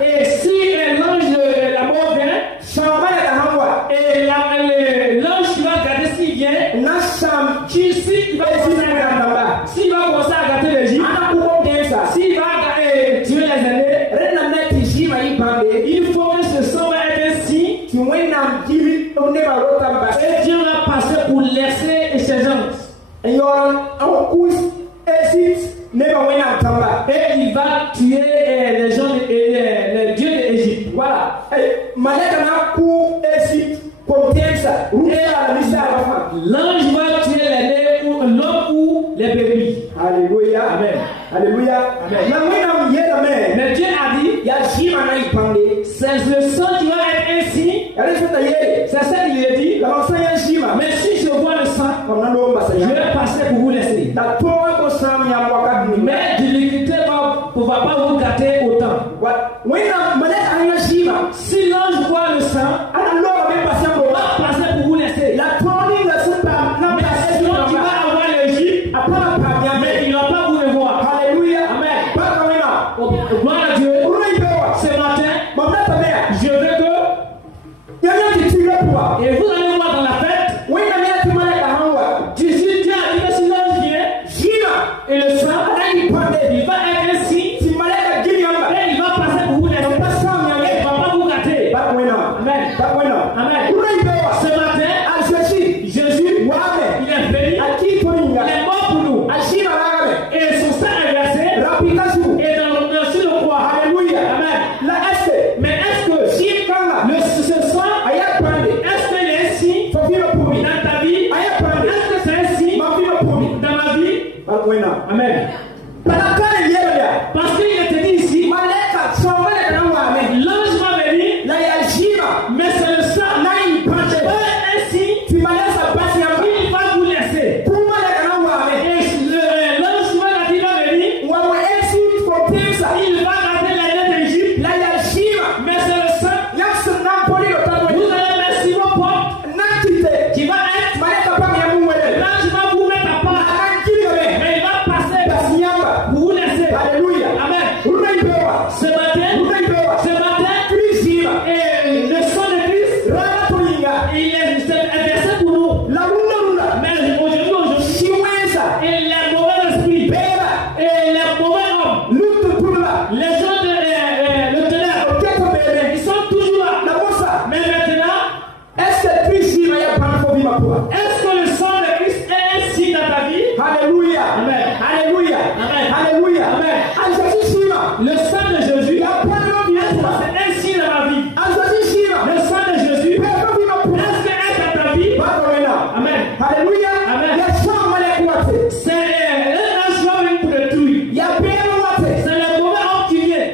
Et si l'ange de la mort vient, et l'ange qui va garder s'il vient, s'il va commencer à gâter l'Égypte, s'il va tuer les années, il faut que ce sang va être un signe. Et Dieu va passer pour laisser ses gens. Et il va tuer les gens, les dieux de l'Égypte. Voilà. L'ange va tuer les l'homme ou les bébés. Alléluia. Amen. Alléluia. Amen. Mais Dieu a dit, c'est le sang qui va être un signe. C'est ça qu'il a dit. Mais si je vois le sang, je vais passer pour vous laisser. Mais l'iniquité ne va pas vous gâter autant. Si l'ange voit le sang, il va passer pour vous laisser. Mais c'est l'ange qui va avoir l'Égypte, mais il ne va pas vous revoir. Alléluia. Amen. Gloire à Dieu. Ce matin, je veux que et vous allez voir dans la fête, Dieu a dit que si l'ange vient, et le sang, il va être un signe, et il va passer pour vous laisser. Il ne va pas vous gâter. Amen. Amen. Ce matin, Jésus, il est venu, il est mort pour nous, et son sang est versé, et sur le croix. Alléluia. Amen. Mais est-ce que ce sang, est-ce qu'il est un signe dans ta vie? Est-ce que c'est un signe dans ma vie? Amen. Parce qu'il était dit ici, l'ange va venir, mais c'est le sang, un signe, il va vous laisser. Et l'ange qui va venir, il va garder la terre d'Égypte, mais c'est le sang. Vous allez mettre sur vos portes, qui va être, l'ange va vous mettre à part, mais il va passer pour vous laisser. Alléluia. Amen. Ce matin, et le sang de Christ, il est versé pour nous. Mais aujourd'hui, et les mauvais esprits, et les mauvais hommes, les gens de le ténèbre, ils sont toujours là. Mais maintenant, est-ce que le sang de Christ est un signe dans ta vie? Alléluia. Amen. Alléluia. Amen. Alléluia. Amen. Le sang de Jésus, c'est un signe dans ma vie. Le sang de Jésus, est-ce que est dans ta vie? Amen. Alléluia. Amen. C'est un choix même pour le truc. C'est le mauvais homme qui vient.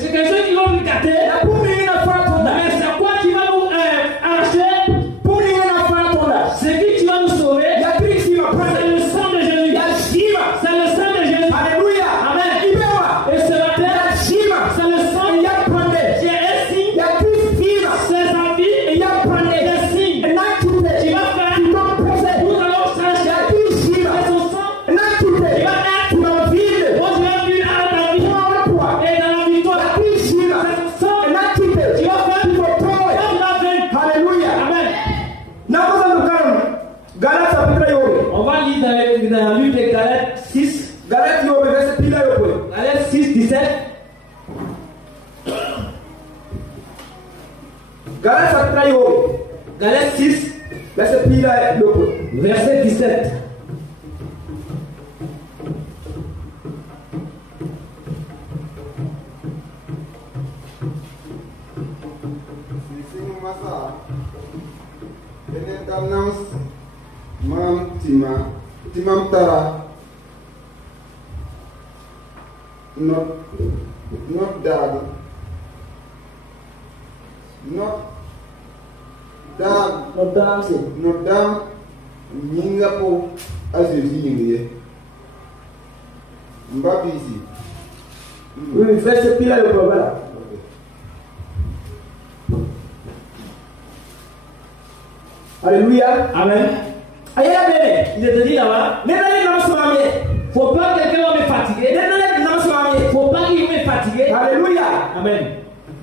C'est quelque chose qui va nous gâter. Mais c'est quoi qui va nous arracher? C'est qui va nous sauver? C'est le sang de Jésus. C'est le sang de Jésus. Amen. Et ce matin, c'est le sang qui est un signe. C'est sa vie. Des signes qui va faire. Nous allons changer. Et son sang qui va être. Moi, je vais vivre à ta vie. Et dans la victoire. C'est son sang qui va faire. Comme la veine. Alléluia. Amen. Galates chapitre yobe. On va lire dans le livre de Galates 6. Galates yobe verset pila yobe. Galates 6, 17. Galates chapitre yobe. Galates 6, Verset pila yobe. verset 17. Timam tara not dad not dam nyinga po azezi yingiye mbabisi. Oui, verset pila yobe voilà. Alléluia. Amen. Ayala bene. Il te dit là-bas, Nena ni na msimame. faut pas que quelqu'un va me fatiguer. Nena Amen.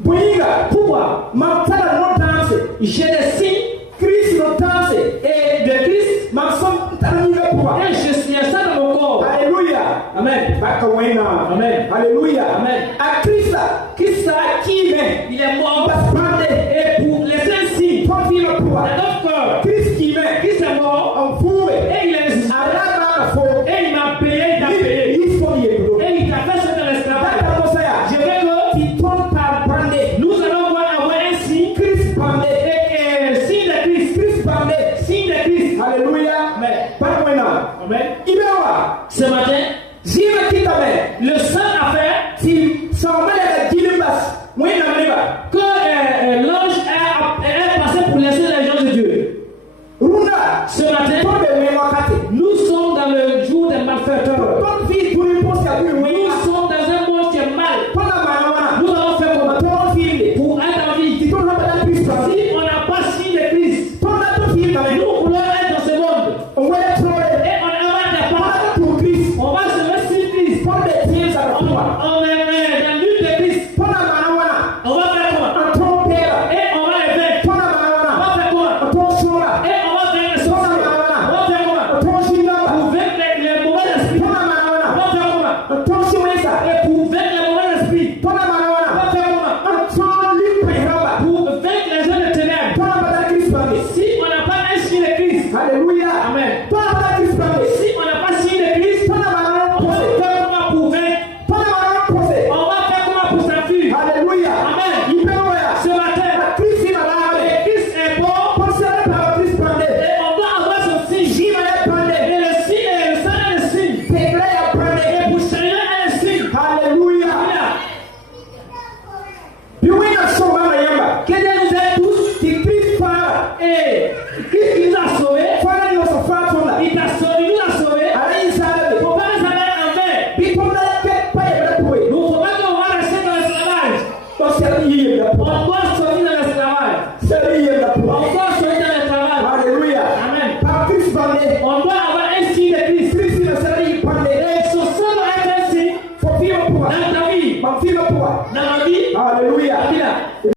Boyinga. Pourquoi? Mantala no danse. J'ai des signes Christ no danse. et de Christ Maxon taninga pouvoir. et je suis ça dans mon corps. Alléluia. Amen. Baka wena. Amen. Alléluia. Amen. A Christ qui met. Il est mort Bande. et pour laisser un signe Toi qui le pouvoir. dans notre corps. Christ qui met. Christ est mort En fou. et il est ressuscité. Araba fo. Et il m'a payé, il t'a payé. Il faut y aller. Et il t'a fait sortir de l'esclavage. Tata Mosaya. Je veux que Qui tombe par bande. nous allons avoir un signe Christ bande. et signe de Christ. Christ bande. Signe de Christ. Alléluia. Amen. Pas wena. Amen. Ibewa. Ce matin, Jima kitame. le sang a fait Si sama ya gilimbas. Wena mliba. que l'ange est passé pour laisser les gens de Dieu. Runa. Ce matin, Tombe wena kate. nous sommes dans le jour des malfaiteurs. Ton fils pour une pause à lui Nous wena. sommes dans un monde qui est mal. Pana mana. Nous allons faire comment? Ton fils. Pour être en vie. Qui tombe dans la Christ. Si on n'a pas signe de Christ, Ton ton fils dans nous voulons être dans ce monde. on va être Et on a des pas. pour Christ. On va se mettre sur Christ. Pour des tiens à la On foi. est dans l'une de Christ. Pana mana. On va faire comment? Un ton père. Et on va les faire. Pana On mana. va faire comment? Un ton sola. Et on va faire les sorciers. On va faire comment? Un ton china. Pour vaincre les mauvais esprits. Pana mana. On va faire comment? Un ton chouessa. Et pour